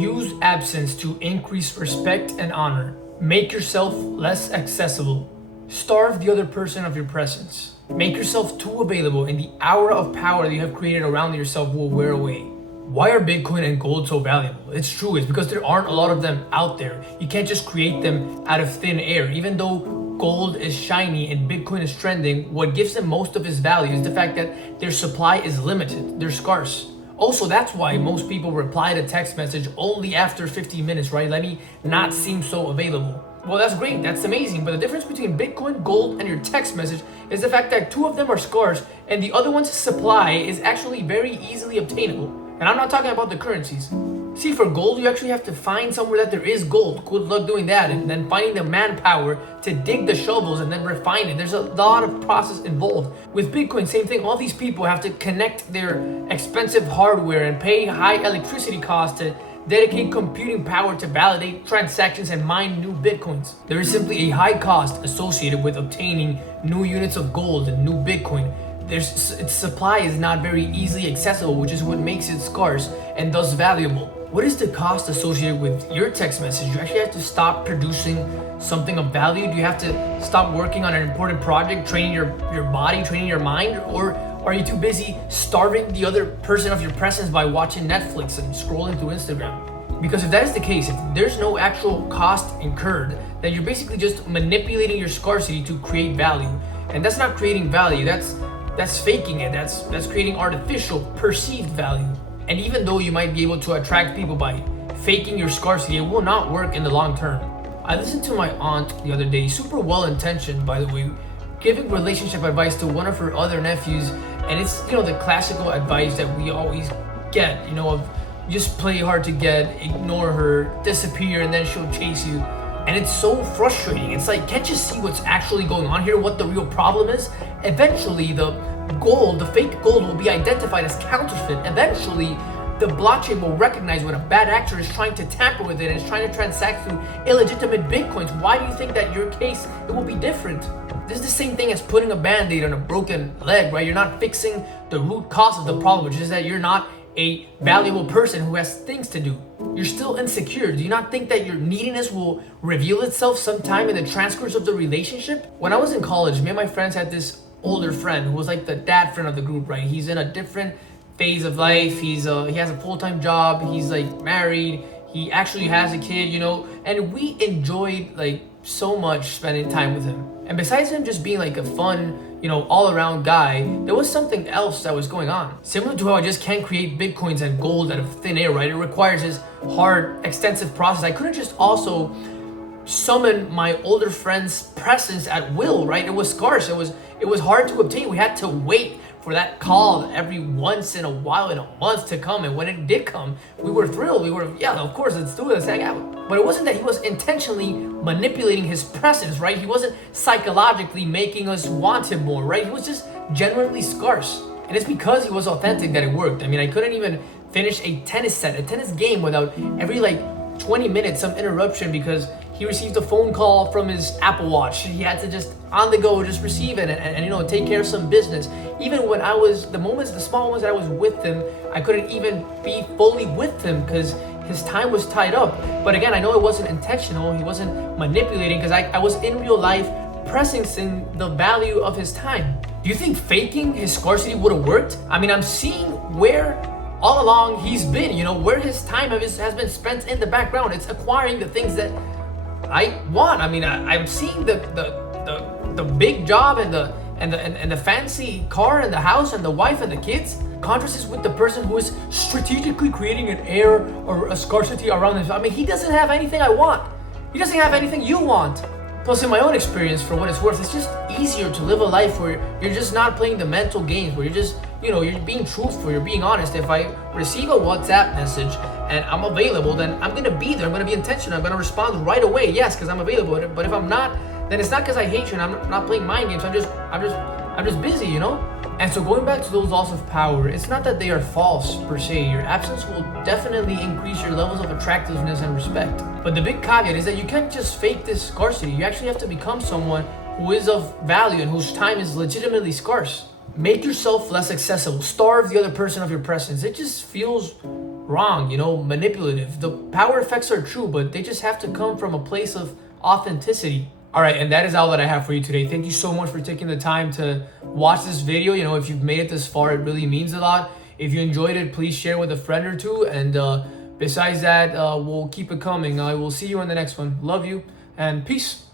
Use absence to increase respect and honor. Make yourself less accessible. Starve the other person of your presence. Make yourself too available, and the aura of power that you have created around yourself will wear away. Why are Bitcoin and gold so valuable? It's true, it's because there aren't a lot of them out there. You can't just create them out of thin air. Even though gold is shiny and Bitcoin is trending, what gives them most of its value is the fact that their supply is limited, they're scarce. Also, that's why most people reply to text message only after 15 minutes, right? Let me not seem so available. Well, that's great, that's amazing, but the difference between Bitcoin, gold, and your text message is the fact that two of them are scarce and the other one's supply is actually very easily obtainable. And I'm not talking about the currencies. See, for gold, you actually have to find somewhere that there is gold. Good luck doing that, and then finding the manpower to dig the shovels and then refine it. There's a lot of process involved. With Bitcoin, same thing. All these people have to connect their expensive hardware and pay high electricity costs to dedicate computing power to validate transactions and mine new Bitcoins. There is simply a high cost associated with obtaining new units of gold and new Bitcoin. Its supply is not very easily accessible, which is what makes it scarce and thus valuable. What is the cost associated with your text message? You actually have to stop producing something of value? Do you have to stop working on an important project, training your body, training your mind? Or are you too busy starving the other person of your presence by watching Netflix and scrolling through Instagram? Because if that is the case, if there's no actual cost incurred, then you're basically just manipulating your scarcity to create value. And that's not creating value, that's faking it, that's creating artificial perceived value. And even though you might be able to attract people by faking your scarcity, it will not work in the long term. I listened to my aunt the other day, super well intentioned by the way, giving relationship advice to one of her other nephews, and it's the classical advice that we always get, of just play hard to get, ignore her, disappear, and then she'll chase you. And it's so frustrating. It's like, can't you see what's actually going on here, what the real problem is? Eventually the fake gold will be identified as counterfeit. Eventually the blockchain will recognize when a bad actor is trying to tamper with it and is trying to transact through illegitimate Bitcoins. Why do you think that your case, it will be different? This is the same thing as putting a band-aid on a broken leg, right? You're not fixing the root cause of the problem, which is that you're not a valuable person who has things to do. You're still insecure. Do you not think that your neediness will reveal itself sometime in the transcourse of the relationship? When I was in college, me and my friends had this older friend who was like the dad friend of the group, right? He's in a different phase of life. He has a full-time job. He's like married. He actually has a kid, and we enjoyed like so much spending time with him. And besides him just being like a fun, all-around guy, there was something else that was going on. Similar to how I just can't create Bitcoins and gold out of thin air, right? It requires this hard, extensive process. I couldn't just also summon my older friend's presence at will, right? It was scarce. It was hard to obtain. We had to wait for that call every once in a while in a month to come. And when it did come, we were thrilled. We were, yeah, of course, let's do this. But it wasn't that he was intentionally manipulating his presence, right? He wasn't psychologically making us want him more, right? He was just genuinely scarce. And it's because he was authentic that it worked. I mean, I couldn't even finish a tennis game without every 20 minutes some interruption because he received a phone call from his Apple Watch. He had to just on the go just receive it and take care of some business. Even when the small moments that I was with him, I couldn't even be fully with him because his time was tied up. But again, I know it wasn't intentional. He wasn't manipulating because I was in real life pressing the value of his time. Do you think faking his scarcity would have worked? I mean, I'm seeing where all along he's been, where his time has been spent in the background. It's acquiring the things that I want. I mean, I'm seeing the big job and the fancy car and the house and the wife and the kids. Contrasts with the person who is strategically creating an air or a scarcity around him. I mean, he doesn't have anything I want. He doesn't have anything you want. Plus, in my own experience, for what it's worth, it's just easier to live a life where you're just not playing the mental games, where you're just, you're being truthful, you're being honest. If I receive a WhatsApp message and I'm available, then I'm gonna be there. I'm gonna be intentional. I'm gonna respond right away. Yes, because I'm available. But if I'm not, then it's not because I hate you and I'm not playing mind games. I'm just busy, And so going back to those laws of power, it's not that they are false per se. Your absence will definitely increase your levels of attractiveness and respect. But the big caveat is that you can't just fake this scarcity. You actually have to become someone who is of value and whose time is legitimately scarce. Make yourself less accessible. Starve the other person of your presence. It just feels wrong, manipulative. The power effects are true, but they just have to come from a place of authenticity. All right, and that is all that I have for you today. Thank you so much for taking the time to watch this video. If you've made it this far, it really means a lot. If you enjoyed it, please share with a friend or two. And besides that, we'll keep it coming. I will see you in the next one. Love you and peace.